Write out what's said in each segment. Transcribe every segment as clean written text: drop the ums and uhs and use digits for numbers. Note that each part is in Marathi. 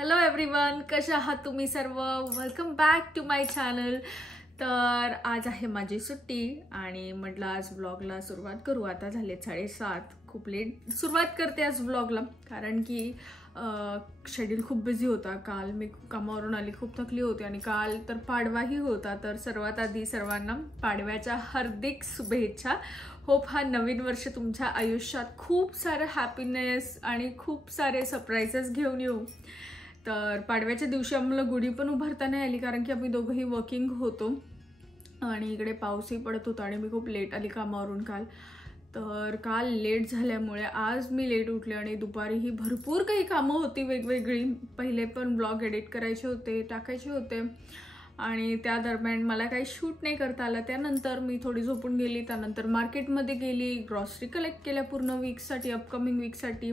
हॅलो एव्हरीवन, कशा आहात तुम्ही सर्व? Welcome back to my channel. तर आज आहे माझी सुट्टी आणि म्हटलं आज व्लॉगला सुरुवात करू. आता झाले 7:30, खूप लेट सुरुवात करते आज व्लॉगला, कारण की शेड्यूल खूप बिझी होता. काल मी कामावरून आली, खूप थकली होती आणि काल तर पाडवाही होता. तर सर्वात आधी सर्वांना पाडव्याच्या हार्दिक शुभेच्छा. होप हा नवीन वर्ष तुमच्या आयुष्यात खूप सारे हॅपीनेस आणि खूप सारे सरप्राइजेस घेऊन येऊ. तर पाडव्याच्या दिवशी आम्हाला गुढी पण उभारता नाही आली, कारण की आम्ही दोघंही वर्किंग होतो आणि इकडे पाऊसही पडत होता आणि मी खूप लेट आली कामावरून काल. तर काल लेट झाल्यामुळे आज मी लेट उठले आणि दुपारीही भरपूर काही कामं होती वेगवेगळी. पहिले पण ब्लॉग एडिट करायचे होते, टाकायचे होते आणि त्या दरम्यान मला काही शूट नाही करता आलं. त्यानंतर मी थोडी झोपून गेली. त्यानंतर मार्केटमध्ये गेली, ग्रॉसरी कलेक्ट केल्या पूर्ण वीकसाठी, अपकमिंग वीकसाठी.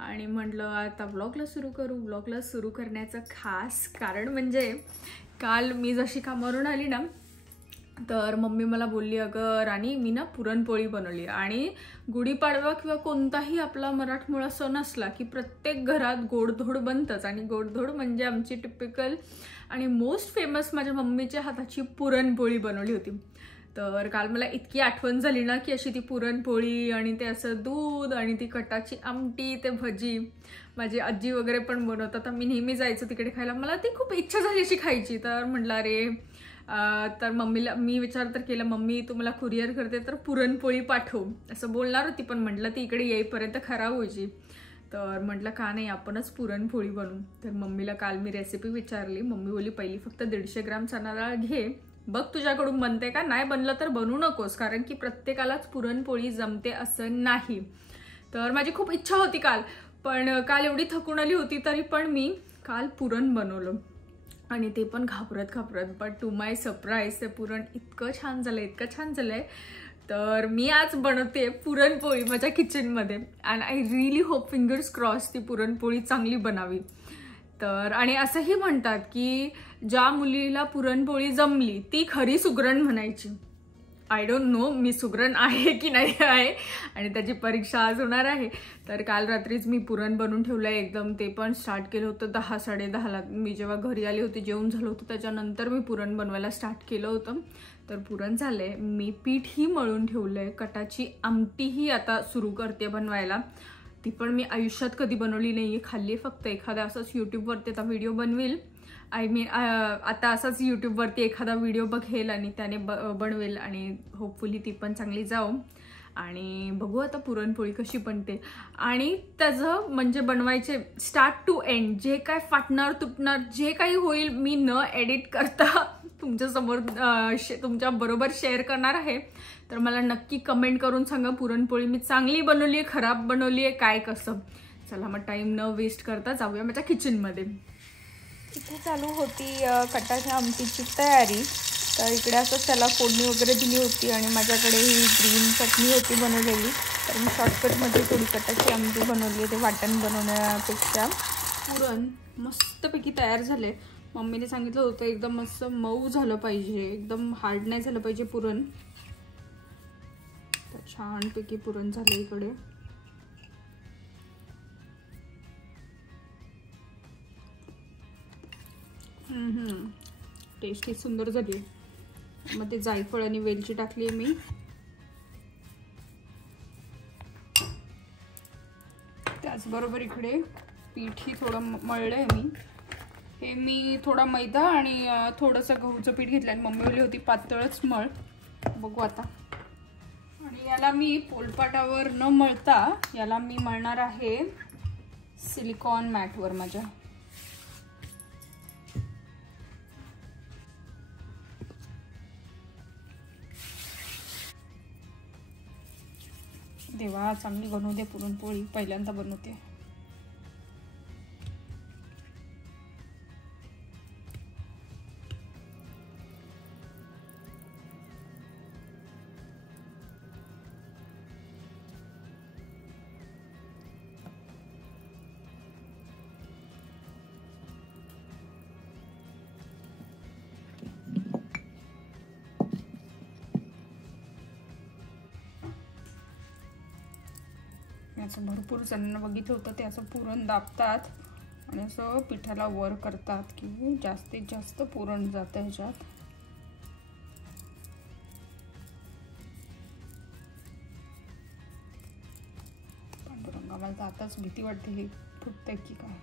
आणि म्हटलं आता व्लॉगला सुरू करू. व्लॉगला सुरू करण्याचं खास कारण म्हणजे काल मी जशी कामावरून आली ना, तर मम्मी मला बोलली, अगं राणी मी ना पुरणपोळी बनवली. आणि गुढीपाडवा किंवा कोणताही आपला मराठमोळा सण असला की प्रत्येक घरात गोडधोड बनतंच. आणि गोडधोड म्हणजे आमची टिपिकल आणि मोस्ट फेमस माझ्या मम्मीच्या हाताची पुरणपोळी बनवली होती. तर काल मला इतकी आठवण झाली ना की अशी ती पुरणपोळी आणि ते असं दूध आणि ती कटाची आमटी, ते भजी माझी आजी वगैरे पण बनवतात. मी नेहमी जायचं तिकडे खायला. मला ती खूप इच्छा झाली अशी खायची. तर म्हटलं अरे तर मम्मीला मी विचार तर केला, मम्मी तुम्हाला कुरिअर करते तर पुरणपोळी पाठव असं बोलणार होती, पण म्हटलं ती इकडे येईपर्यंत खराब व्हायची. तर म्हटलं का नाही आपणच पुरणपोळी बनवू. तर मम्मीला काल मी रेसिपी विचारली. मम्मी बोलली पहिली फक्त 150 ग्राम चणा डाळ घे, बघ तुझ्याकडून बनते का, नाही बनलं तर बनवू नकोस, कारण की प्रत्येकालाच पुरणपोळी जमते असं नाही. तर माझी खूप इच्छा होती काल, पण काल एवढी थकून आली होती तरी पण मी काल पुरण बनवलं आणि ते पण घाबरत. बट टू माय सरप्राईज ते पुरण इतकं छान झालंय. तर मी आज बनवते पुरणपोळी माझ्या किचनमध्ये and I really hope, fingers cross, ती पुरणपोळी चांगली बनावी. तर आणि असंही म्हणतात की ज्या मुलीला पुरणपोळी जमली ती खरी सुगरण म्हणायची. आय डोंट नो मी सुगरण आहे की नाही आहे, आणि त्याची परीक्षा आज होणार आहे. तर काल रात्रीच मी पुरण बनवून ठेवलं आहे एकदम. ते पण स्टार्ट केलं होतं 10-10:30ला. मी जेव्हा घरी आली होती, जेवण झालं होतं, त्याच्यानंतर मी पुरण बनवायला स्टार्ट केलं होतं. तर पुरण झालंय. मी पीठही मळून ठेवलं आहे. कटाची आमटीही आता सुरू करते बनवायला. ती पण मी आयुष्यात कधी बनवली नाही आहे, खाल्ली फक्त एखादा असंच यूट्यूबवरती आता व्हिडिओ बनवेल. आता असाच यूट्यूबवरती एखादा व्हिडिओ बघेल आणि त्याने बनवेल आणि होपफुली ती पण चांगली जाऊ. आणि बघू आता पुरणपोळी कशी बनते. आणि त्याचं म्हणजे बनवायचे स्टार्ट टू एंड, जे काय फाटणार तुटणार जे काही होईल मी न एडिट करता तुमच्यासमोर तुमच्या बरोबर शेअर करणार आहे. तर मला नक्की कमेंट करून सांगा पुरणपोळी मी चांगली बनवली आहे, खराब बनवली आहे, काय कसं. चला मग टाइम न वेस्ट करता जाऊया माझ्या किचनमध्ये. इथे चालू होती कटाच्या आमटीची तयारी. तर इकडे असं त्याला फोडणी वगैरे दिली होती आणि माझ्याकडे ही ग्रीन चटणी होती बनवलेली. तर मी शॉर्टकटमध्ये थोडी कटाची आमटी बनवली आहे, ते वाटण बनवण्यापेक्षा. पुरण मस्तपैकी तयार झाले. मम्मीने सांगितलं होतं एकदम मस्त मऊ झालं पाहिजे, एकदम हार्ड नाही झालं पाहिजे पुरण. तर छानपैकी पुरण झालं इकडे. टेस्ट ही सुंदर झाली. मग ते जायफळ आणि वेलची टाकली आहे मी. त्याचबरोबर इकडे पीठही थोडं मळलं आहे मी. हे मी थोडा मैदा आणि थोडंसं गहूचं पीठ घेतलं आणि मम्मी बोलली होती पातळच मळ. बघू आता. आणि याला मी पोलपाटावर न मळता याला मी मळणार आहे सिलिकॉन मॅटवर माझ्या. देवा चांगली बनवते पुरणपोळी, पहिल्यांदा बनवते. असं भरपूर जणांना बघितलं होतं ते असं पुरण दाबतात आणि असं पिठाला वर करतात की जास्तीत जास्त पुरण जातं ह्याच्यात. पांडुरंगा, मला तर आताच भीती वाटते हे फुटतंय की काय.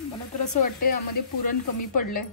मला तर असं वाटतं यामध्ये पुरण कमी पडलंय.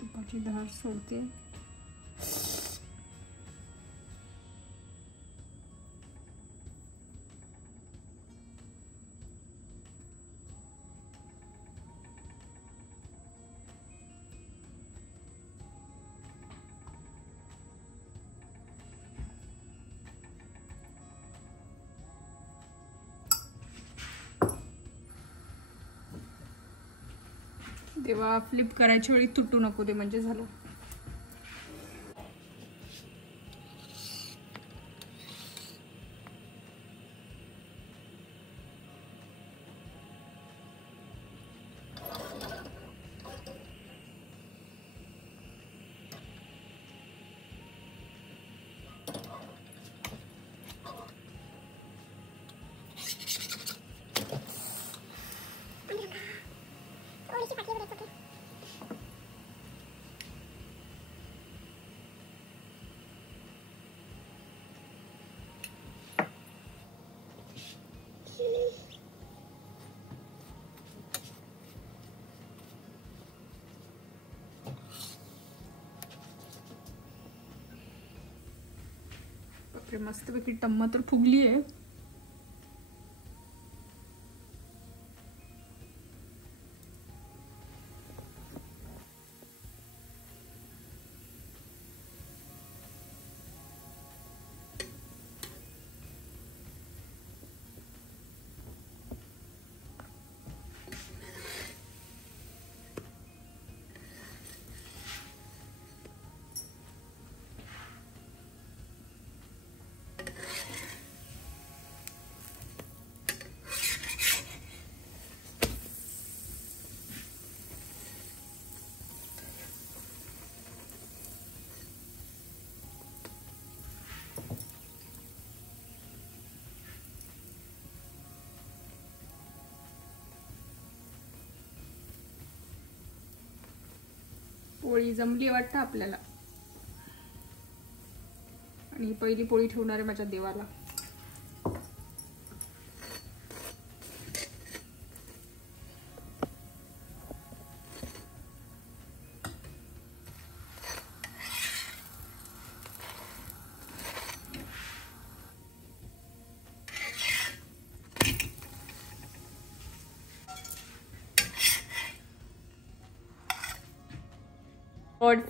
तुपाची धार सोडते. तेव्हा फ्लिप करायच्या वेळी तुटू नको ते, म्हणजे झालं. मस्तपैकी टम्मा तर फुगली आहे. पोळी जमली वाटतं आपल्याला. आणि पहिली पोळी ठेवणार आहे माझ्या देवाला.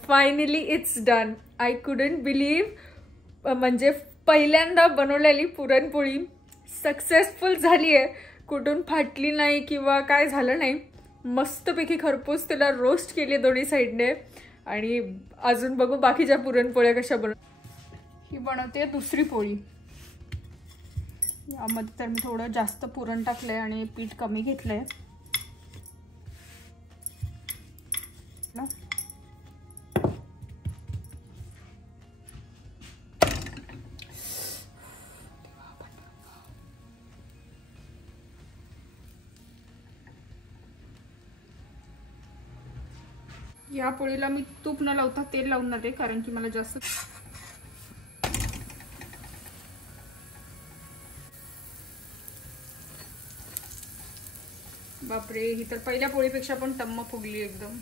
Finally it's done. I couldn't believe. म्हणजे पहिल्यांदा बनवलेली पुरणपोळी सक्सेसफुल झाली आहे. कुठून फाटली नाही किंवा काय झालं नाही. मस्तपैकी खरपूस तिला रोस्ट केली दोन्ही साईडने. आणि अजून बघू बाकीच्या पुरणपोळ्या कशा ही बनवते दुसरी पोळी. यामध्ये तर मी थोडं जास्त पुरण टाकलंय आणि पीठ कमी घेतलंय. या पोळीला मी तूप न लावता तेल लावणार आहे, कारण की मला जास्त बापरे, ही तर पहिल्या पोळीपेक्षा पण टम्म फुगली एकदम.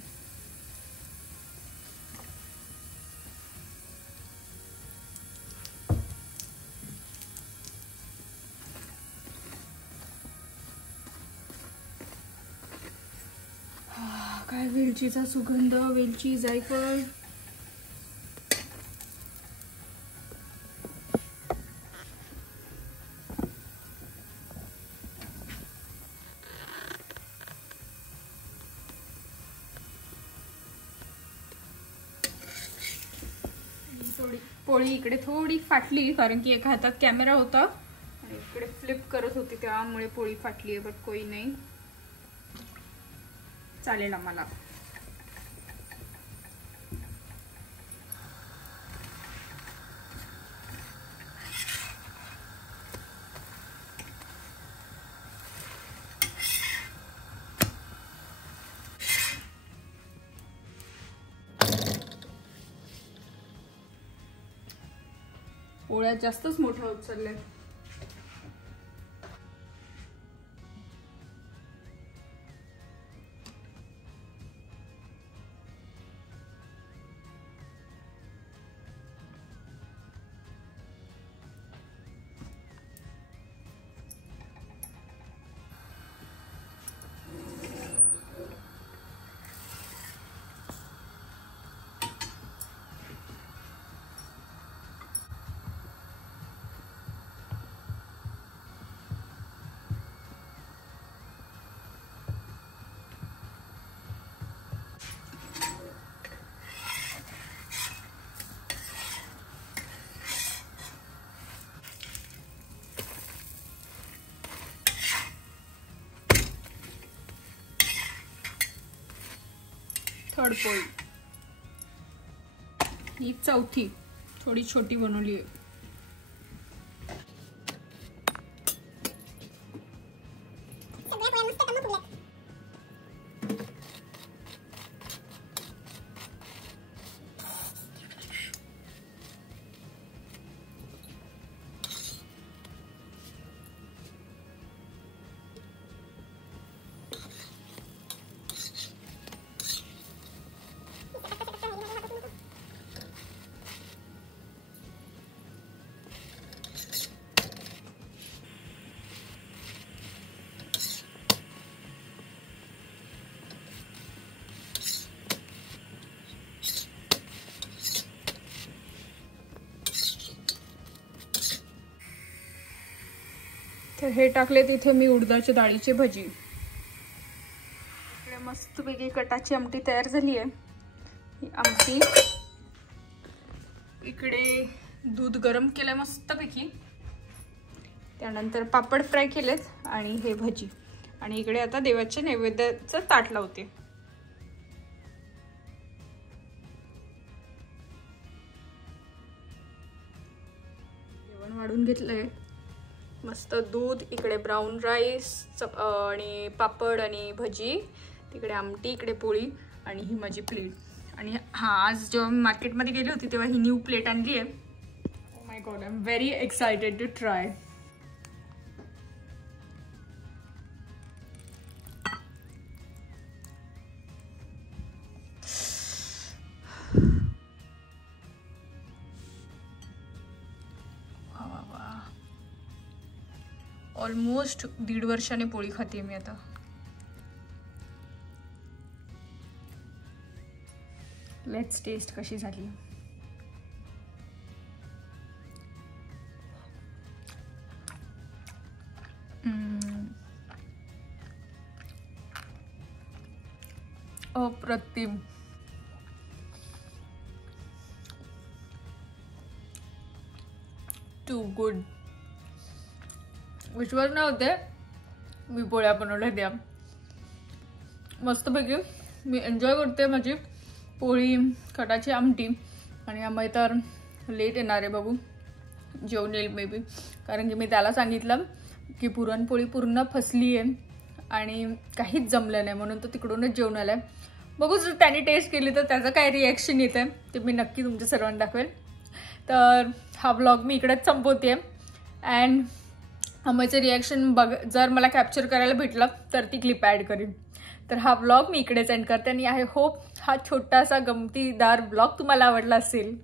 काय वेलचीचा सुगंध, वेलची, जायफळ. पोळी इकडे थोडी फाटली, कारण की एका हातात कॅमेरा होता आणि इकडे फ्लिप करत होती, त्यामुळे पोळी फाटली आहे. बट कोई नाही, चालेल आम्हाला. पोळ्या जास्तच मोठ्या होत चालल्या. थर्ड पोळी, ही चौथी, थोडी छोटी बनवली आहे. तर हे टाकले तिथे मी उडदाच्या डाळीची भजी. इकडे मस्तपैकी कटाची आमटी तयार झाली आहे. ही आमटी, इकडे दूध गरम केलंय मस्तपैकी, त्यानंतर पापड फ्राय केलेत आणि हे भजी, आणि इकडे आता देवाच्या नैवेद्याचं ताट लावते. जेवण वाढून घेतलंय, मस्त दूध, इकडे ब्राऊन राईस आणि पापड आणि भजी, तिकडे आमटी, इकडे पोळी, आणि ही माझी प्लेट. आणि हां, आज जेव्हा मी मार्केटमध्ये गेली होती तेव्हा ही न्यू प्लेट आणली आहे. Oh my god, I am very excited to try. Almost 1.5 वर्षाने पोळी खाते मी आता. लेट्स टेस्ट कशी झाली. अप्रतिम. To good. विश्वास नव्हते मी पोळ्या बनवल्या त्या. मस्तपैकी मी एन्जॉय करते माझी पोळी, कटाची आमटी. आणि आम्ही तर लेट येणार आहे, बघू जेवण येईल मे बी, कारण की मी त्याला सांगितलं की पुरणपोळी पूर्ण फसली आहे आणि काहीच जमलं नाही, म्हणून तो तिकडूनच जेवण आलाय. बघू जर त्याने टेस्ट केली तर त्याचं काय रिॲक्शन येतं ते मी नक्की तुमच्या सर्वांना दाखवेल. तर हा ब्लॉग मी इकडेच संपवते. अँड अमयचं रिॲक्शन जर मला कॅप्चर करायला भेटलं तर ती क्लिप ॲड करीन. तर हा ब्लॉग मी इकडेच एंड करते आणि आय होप हा छोटासा गमतीदार ब्लॉग तुम्हाला आवडला असेल.